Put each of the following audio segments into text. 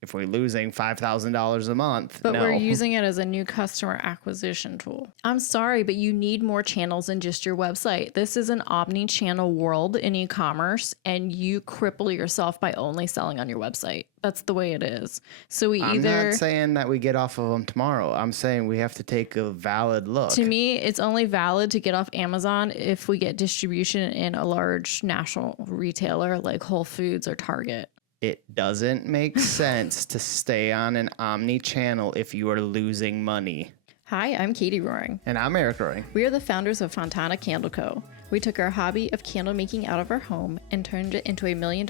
if we're losing $5,000 a month, But no. we're using it as a new customer acquisition tool. I'm sorry, but you need more channels than just your website. This is an omni-channel world in e-commerce, and you cripple yourself by only selling on your website. That's the way it is. So I'm not saying that we get off of them tomorrow. I'm saying we have to take a valid look. To me, it's only valid to get off Amazon if we get distribution in a large national retailer like Whole Foods or Target. It doesn't make sense to stay on an omni-channel if you are losing money. Hi, I'm Katie Roering. And I'm Eric Roering. We are the founders of Fontana Candle Co. We took our hobby of candle making out of our home and turned it into a $1 million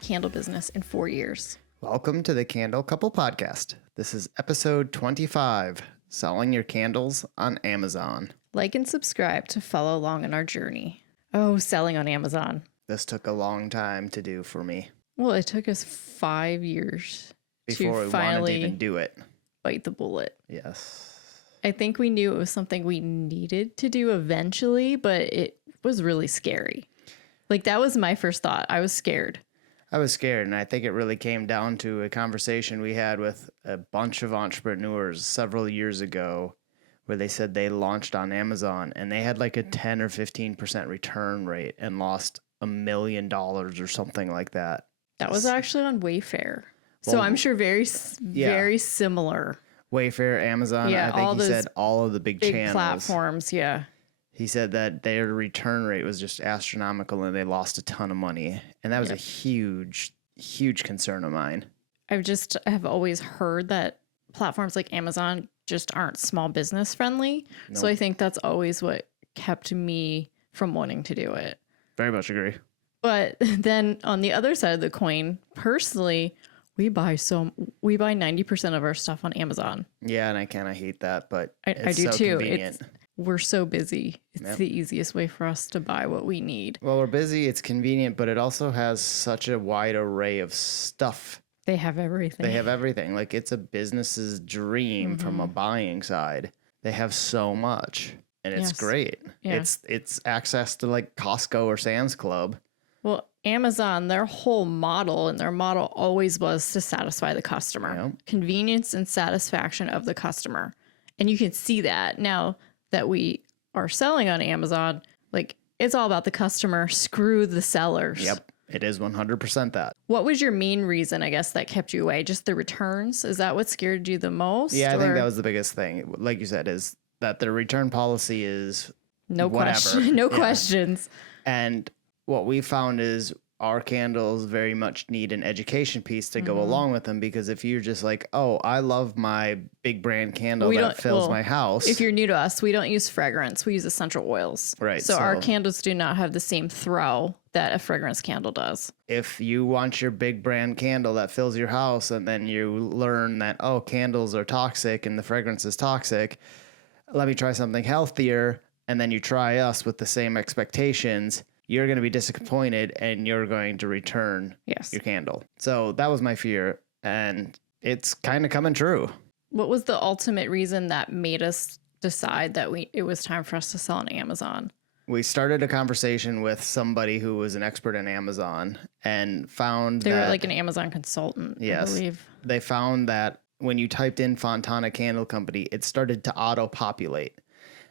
candle business in 4 years. Welcome to the Candle Couple Podcast. This is episode 25, Selling Your Candles on Amazon. Like and subscribe to follow along in our journey. Oh, selling on Amazon. This took a long time to do for me. Well, it took us 5 years Before we wanted to even do it. Bite the bullet. Yes. I think we knew it was something we needed to do eventually, but it was really scary. Like, that was my first thought. I was scared. I was scared, and I think it really came down to a conversation we had with a bunch of entrepreneurs several years ago where they said they launched on Amazon and they had like a 10 or 15% return rate and lost $1 million or something like that. That was actually on Wayfair. So I'm sure very similar. Wayfair, Amazon, Yeah, I think he said all of the big channels. Platforms, yeah. He said that their return rate was just astronomical and they lost a ton of money. And that was a huge, huge concern of mine. I have always heard that platforms like Amazon just aren't small business friendly. Nope. So I think that's always what kept me from wanting to do it. Very much agree. But then on the other side of the coin, personally, we buy 90% of our stuff on Amazon. Yeah, and I kind of hate that, but I do so too. Convenient. We're so busy. It's the easiest way for us to buy what we need. Well, we're busy. It's convenient, but it also has such a wide array of stuff. They have everything. Like, it's a business's dream from a buying side. They have so much, and it's great. Yeah. It's access to like Costco or Sam's Club. Well, Amazon, their whole model always was to satisfy the customer. Yep. Convenience and satisfaction of the customer. And you can see that now that we are selling on Amazon, like, it's all about the customer. Screw the sellers. Yep. It is 100% that. What was your main reason, I guess, that kept you away? Just the returns? Is that what scared you the most? Yeah, I think that was the biggest thing. Like you said, is that the return policy is no questions. And what we found is our candles very much need an education piece to go along with them, because if you're just like, oh, I love my big brand candle that fills my house. If you're new to us, we don't use fragrance. We use essential oils. Right. So our candles do not have the same throw that a fragrance candle does. If you want your big brand candle that fills your house and then you learn that, oh, candles are toxic and the fragrance is toxic, let me try something healthier. And then you try us with the same expectations, you're going to be disappointed and you're going to return your candle. So that was my fear, and it's kind of coming true. What was the ultimate reason that made us decide that it was time for us to sell on Amazon? We started a conversation with somebody who was an expert in Amazon and found they were like an Amazon consultant, I believe. They found that when you typed in Fontana Candle Company, it started to auto-populate.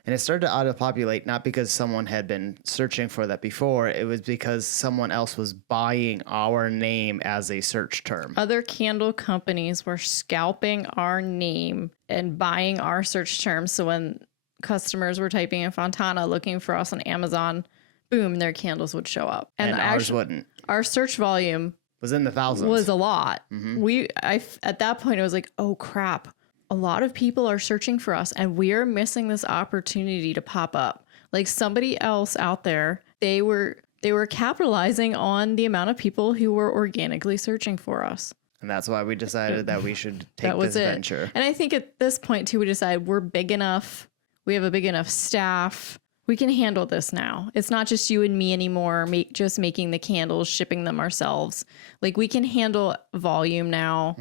And it started to auto-populate not because someone had been searching for that before. It was because someone else was buying our name as a search term. Other candle companies were scalping our name and buying our search terms. So when customers were typing in Fontana looking for us on Amazon, boom, their candles would show up. And ours wouldn't. Our search volume was in the thousands. Was a lot. At that point, it was like, oh, crap. A lot of people are searching for us and we are missing this opportunity to pop up. Like, somebody else out there, they were capitalizing on the amount of people who were organically searching for us. And that's why we decided that we should take this venture. And I think at this point too, we decided we're big enough. We have a big enough staff. We can handle this now. It's not just you and me anymore, just making the candles, shipping them ourselves. Like, we can handle volume now.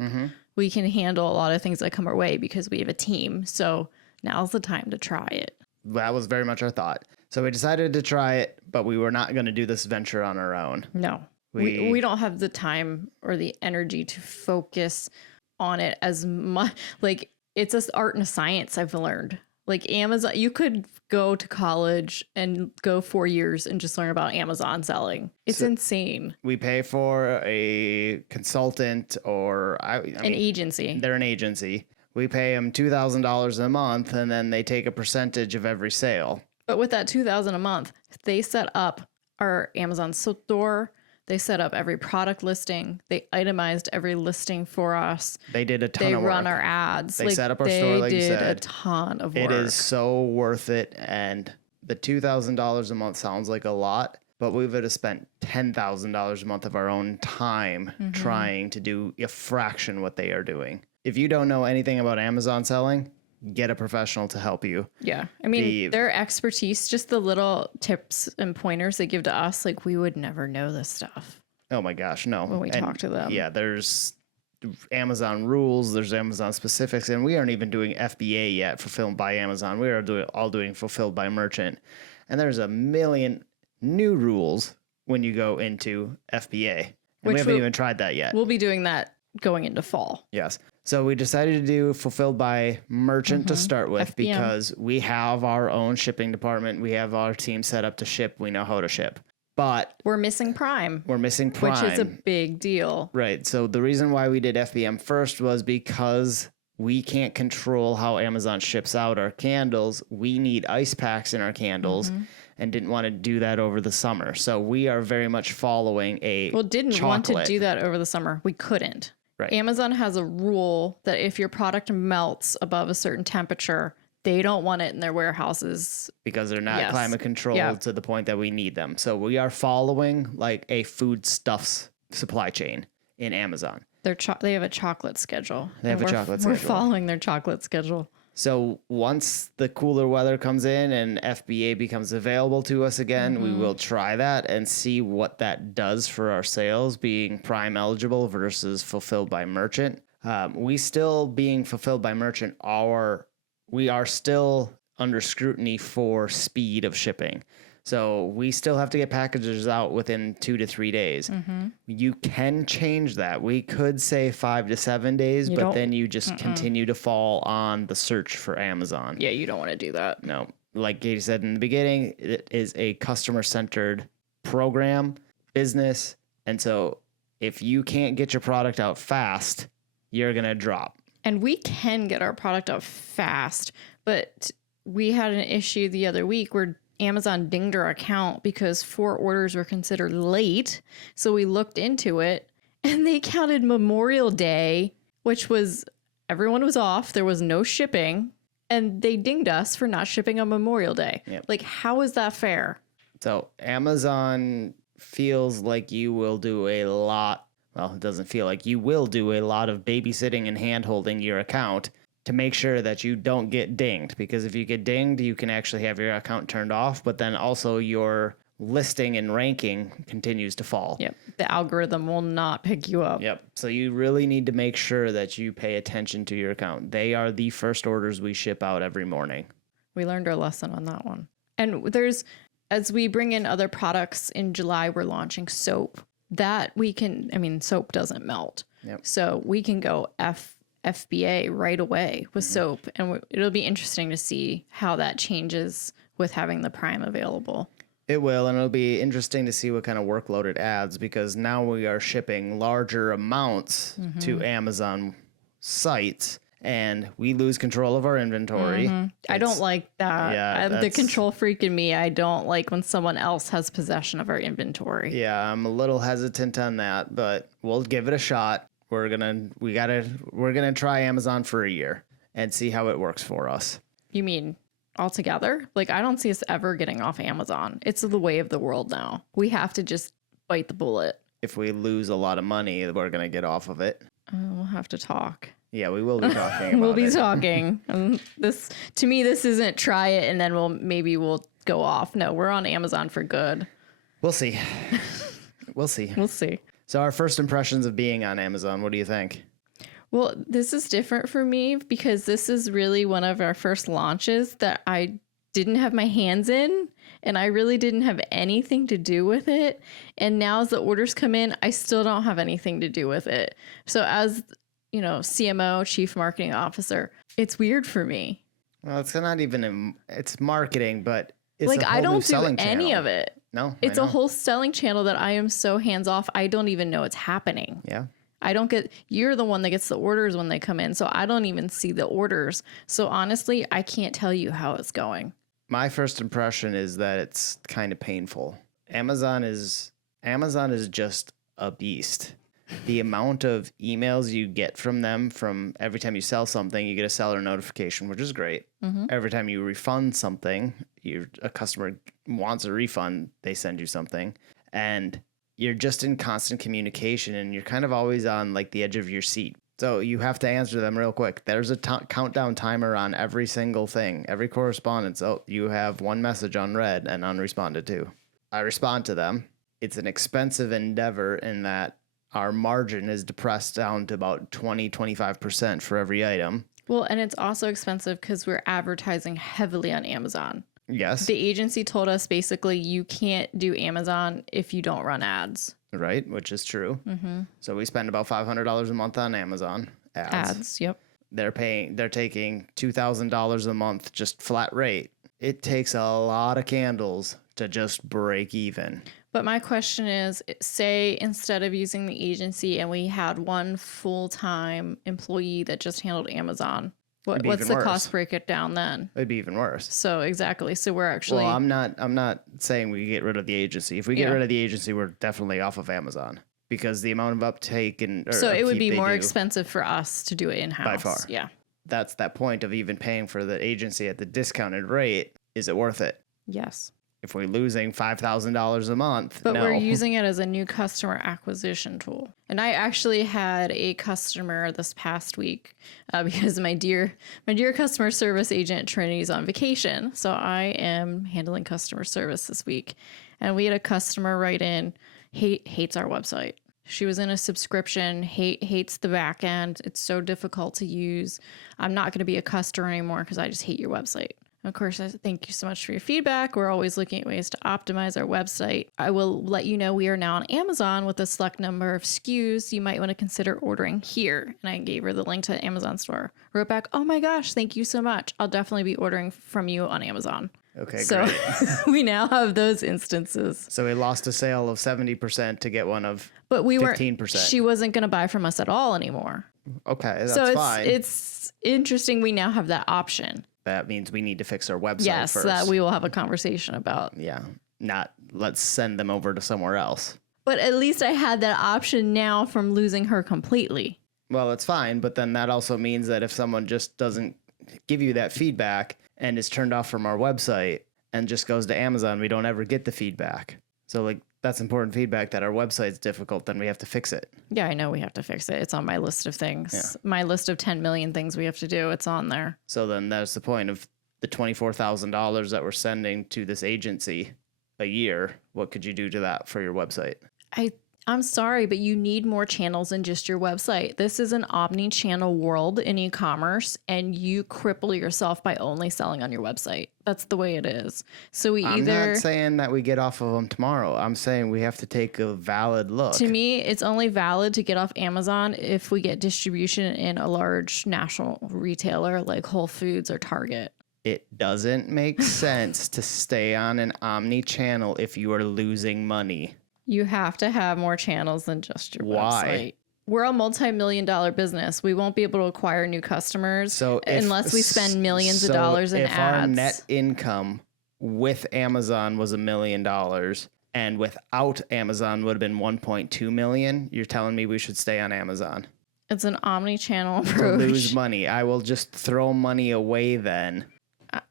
We can handle a lot of things that come our way because we have a team. So now's the time to try it. That was very much our thought. So we decided to try it, but we were not going to do this venture on our own. No, we don't have the time or the energy to focus on it as much. Like, it's an art and a science, I've learned. Like Amazon, you could go to college and go 4 years and just learn about Amazon selling. It's insane. We pay for a consultant or An agency. They're an agency. We pay them $2,000 a month, and then they take a percentage of every sale. But with that $2,000 a month, they set up our Amazon store. They set up every product listing. They itemized every listing for us. They did a ton of work. They run our ads. They set up our store, like you said. They did a ton of work. It is so worth it. And the $2,000 a month sounds like a lot, but we would have spent $10,000 a month of our own time trying to do a fraction what they are doing. If you don't know anything about Amazon selling, get a professional to help you. Yeah. I mean, their expertise, just the little tips and pointers they give to us, like we would never know this stuff. Oh my gosh, no. When we talk to them. Yeah, there's Amazon rules, there's Amazon specifics, and we aren't even doing FBA yet, fulfilled by Amazon. We are doing fulfilled by merchant. And there's a million new rules when you go into FBA. And we haven't even tried that yet. We'll be doing that going into fall. Yes. So we decided to do fulfilled by merchant to start with, FBM. Because we have our own shipping department. We have our team set up to ship. We know how to ship. But we're missing Prime. Which is a big deal. Right. So the reason why we did FBM first was because we can't control how Amazon ships out our candles. We need ice packs in our candles and didn't want to do that over the summer. So we are very much following want to do that over the summer. We couldn't. Right. Amazon has a rule that if your product melts above a certain temperature, they don't want it in their warehouses. Because they're not climate controlled to the point that we need them. So we are following like a foodstuffs supply chain in Amazon. They have a chocolate schedule. We're following their chocolate schedule. So once the cooler weather comes in and FBA becomes available to us again, we will try that and see what that does for our sales being Prime eligible versus fulfilled by merchant. We still being fulfilled by merchant, we are still under scrutiny for speed of shipping. So we still have to get packages out within 2 to 3 days. You can change that. We could say 5 to 7 days, but then you just continue to fall on the search for Amazon. Yeah, you don't want to do that. No. Like Katie said in the beginning, it is a customer-centered program, business. And so if you can't get your product out fast, you're going to drop. And we can get our product out fast, but we had an issue the other week where Amazon dinged our account because 4 orders were considered late. So we looked into it and they counted Memorial Day, which was everyone was off. There was no shipping and they dinged us for not shipping on Memorial Day. Yep. Like, how is that fair? So Amazon feels like you will do a lot. Well, it doesn't feel like you will do a lot of babysitting and hand-holding your account to make sure that you don't get dinged. Because if you get dinged, you can actually have your account turned off, but then also your listing and ranking continues to fall. Yep. The algorithm will not pick you up. Yep. So you really need to make sure that you pay attention to your account. They are the first orders we ship out every morning. We learned our lesson on that one. And as we bring in other products in July, we're launching soap. Soap doesn't melt. Yep. So we can go FBA right away with soap. And it'll be interesting to see how that changes with having the Prime available. It will, and it'll be interesting to see what kind of workload it adds because now we are shipping larger amounts to Amazon sites and we lose control of our inventory. I don't like that. Yeah, the control freak in me, I don't like when someone else has possession of our inventory. Yeah, I'm a little hesitant on that, but we'll give it a shot. We're gonna try Amazon for a year and see how it works for us. You mean altogether? Like, I don't see us ever getting off Amazon. It's the way of the world now. We have to just bite the bullet. If we lose a lot of money, we're gonna get off of it. We'll have to talk. Yeah, we will be talking about We'll be talking. To me, this isn't try it and then we'll go off. No, we're on Amazon for good. We'll see. We'll see. We'll see. So our first impressions of being on Amazon, what do you think? Well, this is different for me because this is really one of our first launches that I didn't have my hands in and I really didn't have anything to do with it. And now as the orders come in, I still don't have anything to do with it. So as CMO, chief marketing officer. It's weird for me. Well, it's not even, it's marketing, but it's Like, a whole I new don't do selling any channel. of it. No, It's I a know. whole selling channel that I am so hands off. I don't even know it's happening. Yeah. You're the one that gets the orders when they come in. So I don't even see the orders. So honestly, I can't tell you how it's going. My first impression is that it's kind of painful. Amazon is just a beast. The amount of emails you get from them, from every time you sell something, you get a seller notification, which is great. Mm-hmm. Every time you refund something, a customer wants a refund, they send you something. And you're just in constant communication, and you're kind of always on like the edge of your seat. So you have to answer them real quick. There's a countdown timer on every single thing, every correspondence. Oh, you have one message unread and unresponded to. I respond to them. It's an expensive endeavor in that our margin is depressed down to about 20-25% for every item. Well, and it's also expensive because we're advertising heavily on Amazon. Yes. The agency told us basically you can't do Amazon if you don't run ads. Right, which is true. Mm-hmm. So we spend about $500 a month on Amazon ads. Yep. They're taking $2,000 a month, just flat rate. It takes a lot of candles to just break even. But my question is, say instead of using the agency and we had one full-time employee that just handled Amazon, what's the cost break it down then? It'd be even worse. So exactly. So we're actually. Well, I'm not saying we get rid of the agency. If we get rid of the agency, we're definitely off of Amazon because the amount of uptake so it would be more expensive for us to do it in-house. By far. Yeah. That's that point of even paying for the agency at the discounted rate. Is it worth it? Yes. If we're losing $5,000 a month, but no. We're using it as a new customer acquisition tool. And I actually had a customer this past week because my dear customer service agent Trinity's on vacation, so I am handling customer service this week. And we had a customer write in, hates our website. She was in a subscription, hates the back end. It's so difficult to use. I'm not going to be a customer anymore because I just hate your website. Of course, I thank you so much for your feedback. We're always looking at ways to optimize our website. I will let you know we are now on Amazon with a select number of SKUs. You might want to consider ordering here. And I gave her the link to the Amazon store. Wrote back, oh my gosh, thank you so much. I'll definitely be ordering from you on Amazon. Okay, so great. We now have those instances. So we lost a sale of 70% to get one of 15%. But we weren't. She wasn't going to buy from us at all anymore. Okay, that's so fine. It's interesting. We now have that option. That means we need to fix our website yes, first. That we will have a conversation about. Yeah, not let's send them over to somewhere else. But at least I had that option now from losing her completely. Well, it's fine, but then that also means that if someone just doesn't give you that feedback and is turned off from our website and just goes to Amazon, we don't ever get the feedback. So like that's important feedback that our website's difficult, then we have to fix it. Yeah, I know we have to fix it. It's on my list of things. Yeah. My list of 10 million things we have to do. It's on there. So then that's the point of the $24,000 that we're sending to this agency a year. What could you do to that for your website? I'm sorry, but you need more channels than just your website. This is an omni-channel world in e-commerce, and you cripple yourself by only selling on your website. That's the way it is. So I'm not saying that we get off of them tomorrow. I'm saying we have to take a valid look. To me, it's only valid to get off Amazon if we get distribution in a large national retailer like Whole Foods or Target. It doesn't make sense to stay on an omni-channel if you are losing money. You have to have more channels than just your Why? website. We're a multi-million-dollar business. We won't be able to acquire new customers unless we spend millions of dollars in ads. If our net income with Amazon was $1 million and without Amazon would have been 1.2 million, you're telling me we should stay on Amazon? It's an omni-channel approach. To lose money. I will just throw money away then.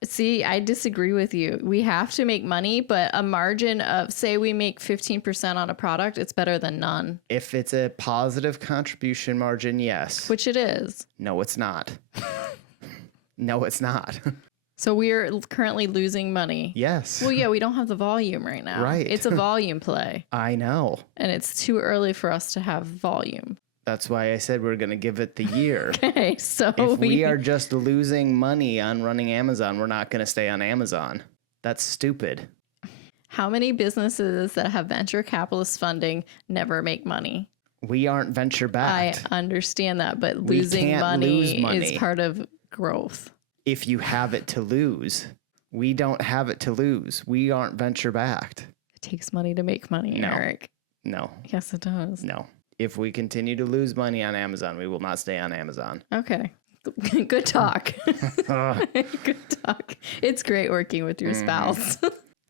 See, I disagree with you. We have to make money, but a margin of, say we make 15% on a product, it's better than none. If it's a positive contribution margin, yes. Which it is. No, it's not. No, it's not. So we are currently losing money. Yes. Well, yeah, we don't have the volume right now. Right. It's a volume play. I know. And it's too early for us to have volume. That's why I said we're going to give it the year. Okay, so if we are just losing money on running Amazon, we're not going to stay on Amazon. That's stupid. How many businesses that have venture capitalist funding never make money? We aren't venture I backed. understand that, but We losing can't money lose money. is part of growth. If you have it to lose, we don't have it to lose. We aren't venture backed. It takes money to make money, No. Eric. No, Yes, it does. no. If we continue to lose money on Amazon, we will not stay on Amazon. Okay. Good talk. Good talk. It's great working with your spouse.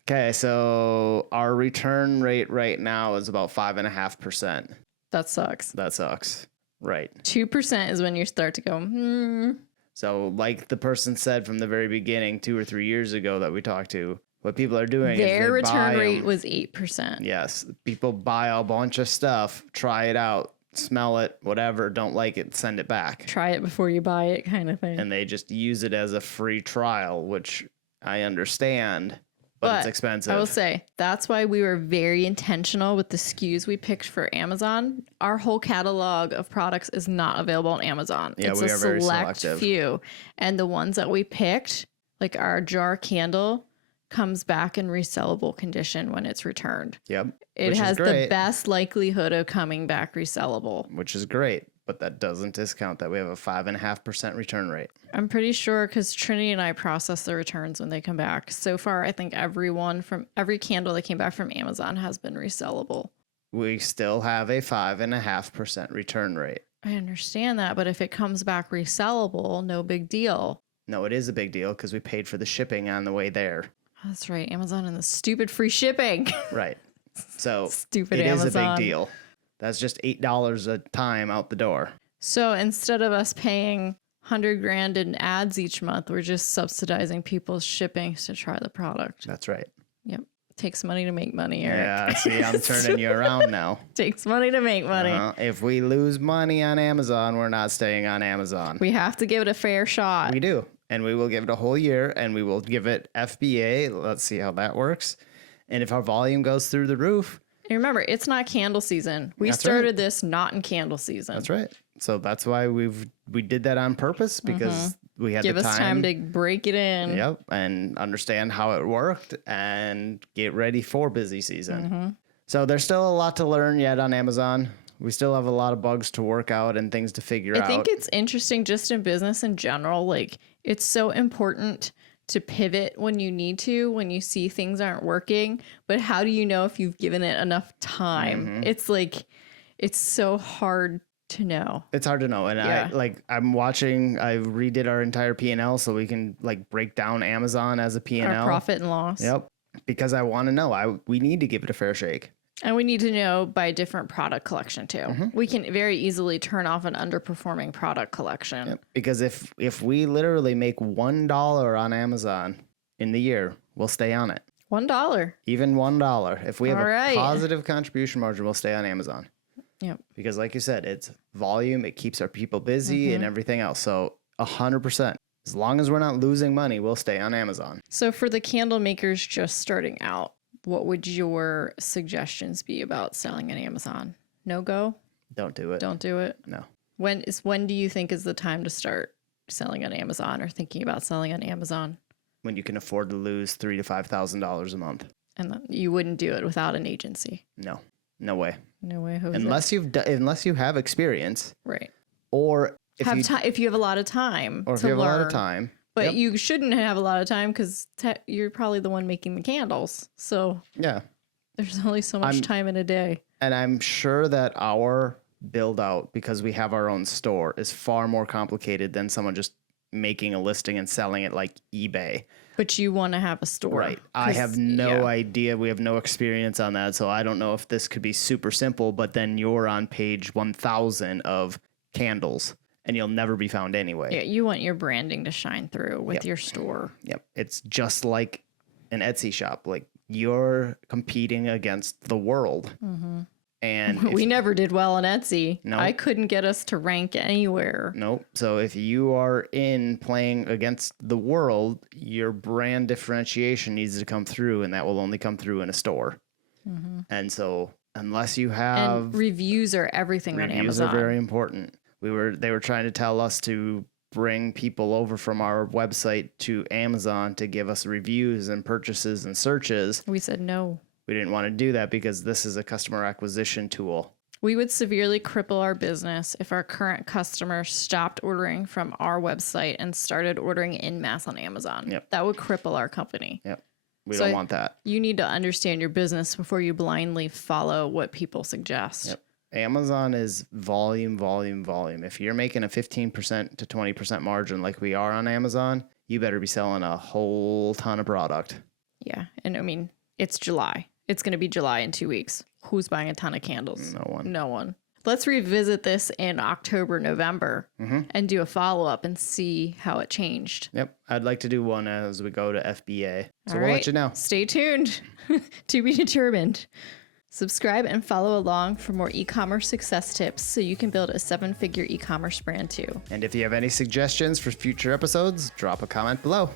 Okay, so our return rate right now is about 5.5%. That sucks. That sucks. Right. 2% is when you start to go, So like the person said from the very beginning, 2 or 3 years ago that we talked to, what people are doing is Their they return buy rate 'em. was 8%. Yes. People buy a bunch of stuff, try it out, smell it, whatever, don't like it, send it back. Try it before you buy it kind of thing. And they just use it as a free trial, which I understand, but it's expensive. I will say that's why we were very intentional with the SKUs we picked for Amazon. Our whole catalog of products is not available on Amazon. Yeah, it's we a are very select selective. few. And the ones that we picked, like our jar candle, comes back in resellable condition when it's returned. Yep. It which has is the great, best likelihood of coming back resellable. which is great, but that doesn't discount that we have a 5.5% return rate. I'm pretty sure because Trinity and I process the returns when they come back. So far, I think every candle that came back from Amazon has been resellable. We still have a 5.5% return rate. I understand that, but if it comes back resellable, no big deal. No, it is a big deal because we paid for the shipping on the way there. That's right, Amazon and the stupid free shipping. Right. So Stupid it is a Amazon. big deal. That's just $8 a time out the door. So instead of us paying 100 grand in ads each month, we're just subsidizing people's shipping to try the product. That's right. Yep. Takes money to make money, Eric. Yeah, see, I'm turning you around now. Takes money to make money. If we lose money on Amazon, we're not staying on Amazon. We have to give it a fair shot. We do. And we will give it a whole year and we will give it FBA. Let's see how that works. And if our volume goes through the roof, And remember, it's not candle season. We That's started right. this not in candle season. that's right. So that's why we did that on purpose because we had Give the us time to break it in. Yep, and understand how it worked and get ready for busy season. So there's still a lot to learn yet on Amazon. We still have a lot of bugs to work out and things to figure out. I think it's interesting just in business in general. Like, it's so important to pivot when you need to, when you see things aren't working. But how do you know if you've given it enough time? It's like, it's so hard to know. It's hard to know. And Yeah. I redid our entire P&L so we can like break down Amazon as a P&L. Our profit and loss. Yep. Because I want to know. We need to give it a fair shake. And we need to know by different product collection too. We can very easily turn off an underperforming product collection. Yep. Because if we literally make $1 on Amazon in the year, we'll stay on it. $1. Even $1. If we have All right. a positive contribution margin, we'll stay on Amazon. Yep. Because like you said, it's volume, it keeps our people busy and everything else. So 100%. As long as we're not losing money, we'll stay on Amazon. So for the candle makers just starting out, what would your suggestions be about selling on Amazon? No go? Don't do it. Don't do it? No. When do you think is the time to start selling on Amazon or thinking about selling on Amazon? When you can afford to lose $3,000 to $5,000 a month. And then you wouldn't do it without an agency. No. No way. No way, Jose. Unless you have experience right. or if If you have a lot of time or if to you have learn. a lot of time. But Yep. you shouldn't have a lot of time because you're probably the one making the candles. So Yeah. there's only so much time in a day. And I'm sure that our build out, because we have our own store, is far more complicated than someone just making a listing and selling it like eBay. But you want to have a store. Right. I 'cause- have no yeah. idea. We have no experience on that. So I don't know if this could be super simple, but then you're on page 1000 of candles and you'll never be found anyway. Yeah, you want your branding to shine through with Yep. your store. Yep. It's just like an Etsy shop. Like you're competing against the world. And We never did well on Etsy. No. I couldn't get us to rank anywhere. nope. So if you are in playing against the world, your brand differentiation needs to come through, and that will only come through in a store. And so unless you have And reviews are everything on reviews Amazon. are very important. They were trying to tell us to bring people over from our website to Amazon to give us reviews and purchases and searches. We said no. We didn't want to do that because this is a customer acquisition tool. We would severely cripple our business if our current customers stopped ordering from our website and started ordering en masse on Amazon. Yep. That would cripple our company. Yep. We don't want that. You need to understand your business before you blindly follow what people suggest. Yep. Amazon is volume, volume, volume. If you're making a 15% to 20% margin like we are on Amazon, you better be selling a whole ton of product. Yeah. And I mean, it's July. It's going to be July in 2 weeks. Who's buying a ton of candles? No one. No one. Let's revisit this in October, November, and do a follow-up and see how it changed. Yep. I'd like to do one as we go to FBA. So All we'll right. let you know. Stay tuned. To be determined. Subscribe and follow along for more e-commerce success tips so you can build a 7-figure e-commerce brand too. And if you have any suggestions for future episodes, drop a comment below.